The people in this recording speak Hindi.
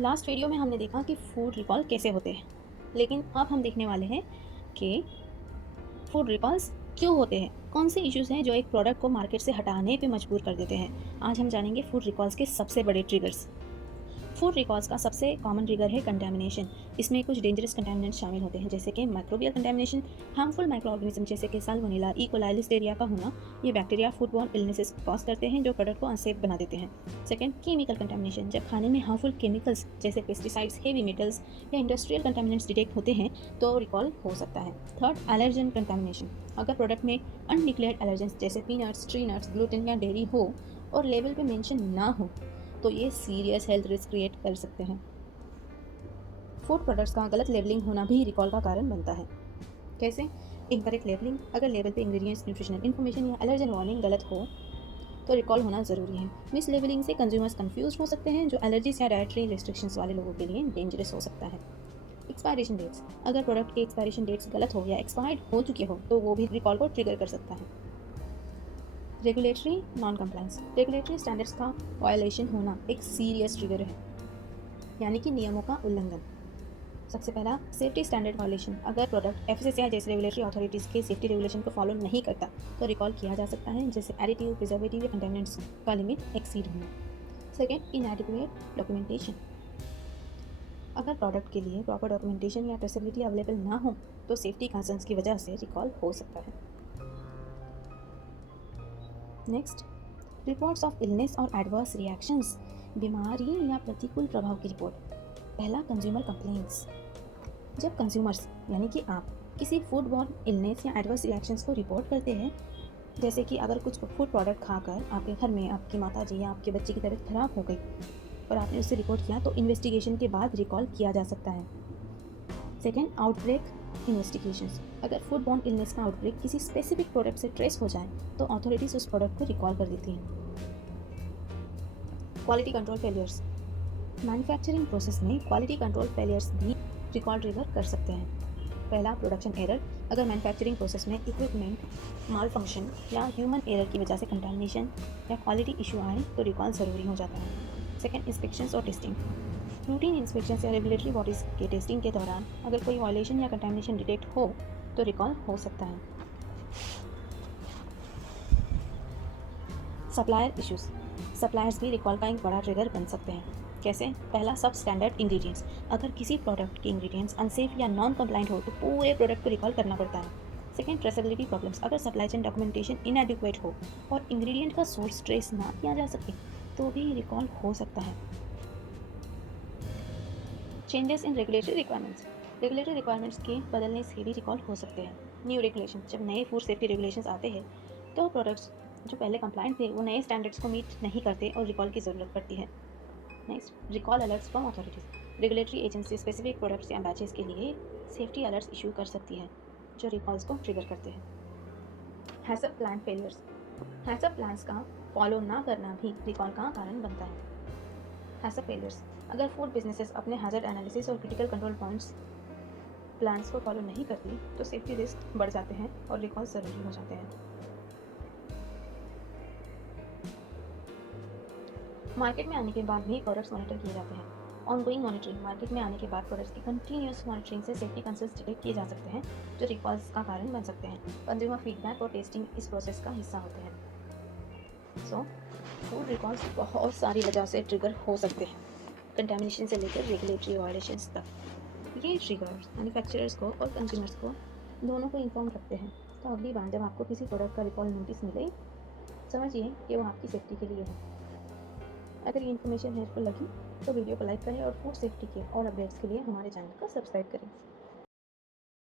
लास्ट वीडियो में हमने देखा कि फूड रिकॉल कैसे होते हैं, लेकिन अब हम देखने वाले हैं कि फूड रिकॉल्स क्यों होते हैं, कौन से इश्यूज हैं जो एक प्रोडक्ट को मार्केट से हटाने पे मजबूर कर देते हैं। आज हम जानेंगे फूड रिकॉल्स के सबसे बड़े ट्रिगर्स। फूड रिकॉल्स का सबसे कॉमन ट्रिगर है कंटेमिनेशन। इसमें कुछ डेंजरस कंटेमिनेंट्स शामिल होते हैं, जैसे कि microbial contamination, harmful micro organism जैसे कि साल्मोनेला, ई कोलाई, लिस्टेरिया का होना। ये बैक्टीरिया फूडबॉर्न इलनेसेस कॉज करते हैं जो प्रोडक्ट को अनसेफ बना देते हैं। Second, chemical contamination. जब खाने में हार्मफुल केमिकल्स जैसे पेस्टिसाइड्स, हेवी मेटल्स या इंडस्ट्रियल कंटेमिनेंट्स डिटेक्ट होते हैं तो रिकॉल हो सकता है। Third, allergen contamination. अगर प्रोडक्ट में अनडिक्लेयर्ड एलर्जेंस जैसे पीनट्स, ट्री नट्स, ग्लूटेन या डेयरी हो और लेवल पे मेंशन ना हो तो ये सीरियस हेल्थ रिस्क क्रिएट कर सकते हैं। फूड प्रोडक्ट्स का गलत लेबलिंग होना भी रिकॉल का कारण बनता है। कैसे? Incorrect labelling. अगर लेबल पे इंग्रेडिएंट्स, न्यूट्रिशनल इन्फॉर्मेशन या एलर्जन वार्निंग गलत हो तो रिकॉल होना ज़रूरी है। मिस लेबलिंग से कंज्यूमर्स कंफ्यूज हो सकते हैं, जो एलर्जीज या डाइटरी रिस्ट्रिक्शंस वाले लोगों के लिए डेंजरस हो सकता है। Expiration dates. अगर प्रोडक्ट की एक्सपायरेशन डेट्स गलत हो या एक्सपायर्ड हो चुके हो तो वो भी रिकॉल को ट्रिगर कर सकता है। Regulatory non compliance. Regulatory standards का वायलेशन होना एक सीरियस ट्रिगर है, यानी कि नियमों का उल्लंघन। सबसे पहला, सेफ्टी स्टैंडर्ड वायलेशन। अगर प्रोडक्ट एफएसएसएआई जैसे रेगुलेटरी अथॉरिटीज़ के सेफ्टी रेगुलेशन को फॉलो नहीं करता तो रिकॉल किया जा सकता है, जैसे एडिटिव, प्रिजर्वेटिव या कंटेमिनेंट्स का लिमिट एक्सीड होना। Second, इनएडिक्वेट documentation. अगर प्रोडक्ट के लिए प्रॉपर डॉक्यूमेंटेशन या ट्रेसेबिलिटी अवेलेबल ना हो तो सेफ्टी कंसर्न्स की वजह से रिकॉल हो सकता है। नेक्स्ट, रिपोर्ट्स ऑफ इलनेस और एडवर्स रिएक्शंस। बीमारी या प्रतिकूल प्रभाव की रिपोर्ट। पहला, कंज्यूमर कंप्लेंट्स। जब कंज्यूमर्स यानी कि आप किसी फूड बॉर्न इलनेस या एडवर्स रिएक्शंस को रिपोर्ट करते हैं, जैसे कि अगर कुछ फूड प्रोडक्ट खाकर आपके घर में आपकी माता जी या आपके बच्चे की तबीयत खराब हो गई और आपने उससे रिपोर्ट किया तो इन्वेस्टिगेशन के बाद रिकॉल किया जा सकता है। Second, outbreak investigations. अगर फूड बॉर्न इलनेस का आउटब्रेक किसी स्पेसिफिक प्रोडक्ट से ट्रेस हो जाए तो अथॉरिटीज़ उस प्रोडक्ट को रिकॉल कर देती हैं। Quality control failures. Manufacturing process में क्वालिटी कंट्रोल फेलियर्स भी रिकॉल ट्रिगर कर सकते हैं। पहला, प्रोडक्शन एरर। अगर मैन्युफैक्चरिंग प्रोसेस में इक्विपमेंट माल फंक्शन या ह्यूमन एरर की वजह से कंटामिनेशन या क्वालिटी इशू आए तो रिकॉल ज़रूरी हो जाता है। सेकेंड, इंस्पेक्शंस और टेस्टिंग। रूटीन इंस्पेक्शन या रेगुलेटरी बॉडीज़ के टेस्टिंग के दौरान अगर कोई वायलेशन या कंटामिनेशन डिटेक्ट हो तो रिकॉल हो सकता है। Supplier issues. सप्लायर्स भी रिकॉल का एक बड़ा ट्रिगर बन सकते हैं। कैसे? पहला, सब स्टैंडर्ड इंग्रेडिएंट्स। अगर किसी प्रोडक्ट के इंग्रेडिएंट्स अनसेफ या नॉन कंप्लाइंट हो तो पूरे प्रोडक्ट को रिकॉल करना पड़ता है। Second, traceability problems. अगर सप्लाई चेन डॉक्यूमेंटेशन इनएडिक्वेट हो और इंग्रेडिएंट का सोर्स ट्रेस ना किया जा सके तो भी रिकॉल हो सकता है। Changes in regulatory requirements. Regulatory requirements के बदलने से भी रिकॉल हो सकते हैं। New regulation. जब नए फूड सेफ्टी रेगुलेशंस आते हैं तो प्रोडक्ट्स जो पहले कंप्लाइंट थे वो नए स्टैंडर्ड्स को मीट नहीं करते और रिकॉल की ज़रूरत पड़ती है। Next, recall alerts from authorities. Regulatory agency specific products या बैचेस के लिए सेफ्टी अलर्ट्स इशू कर सकती है जो रिकॉल्स को ट्रिगर करते हैं। Hazard plan failures. Hazard plans का फॉलो ना करना भी रिकॉल का कारण बनता है। Hazard failures. अगर फूड बिजनेसेस अपने हैजर्ड एनालिसिस और क्रिटिकल कंट्रोल पॉइंट्स प्लान्स को फॉलो नहीं करती तो सेफ्टी रिस्क बढ़ जाते हैं और रिकॉल ज़रूरी हो जाते हैं। मार्केट में आने के बाद भी प्रोडक्ट्स मॉनिटर किए जाते हैं। Ongoing monitoring. मार्केट में आने के बाद प्रोडक्ट्स की कंटिन्यूस मॉनिटरिंग से सेफ्टी कंसर्न्स डिटेक्ट किए जा सकते हैं जो रिकॉल्स का कारण बन सकते हैं। कंज्यूमर फीडबैक और टेस्टिंग इस प्रोसेस का हिस्सा होते हैं। सो फूड रिकॉल्स बहुत सारी वजह से ट्रिगर हो सकते हैं, कंटेमिनेशन से लेकर रेगुलेटरी वायलेशंस तक। ये ट्रिगर्स मैन्युफैक्चरर्स को और कंज्यूमर्स को दोनों को इन्फॉर्म रखते हैं, तो अगली बार जब आपको किसी प्रोडक्ट का रिकॉल नोटिस मिले समझिए कि वो आपकी सेफ्टी के लिए है। अगर ये इन्फॉर्मेशन हेल्पफुल लगी तो वीडियो को लाइक करें और फूड सेफ्टी के और अपडेट्स के लिए हमारे चैनल को सब्सक्राइब करें।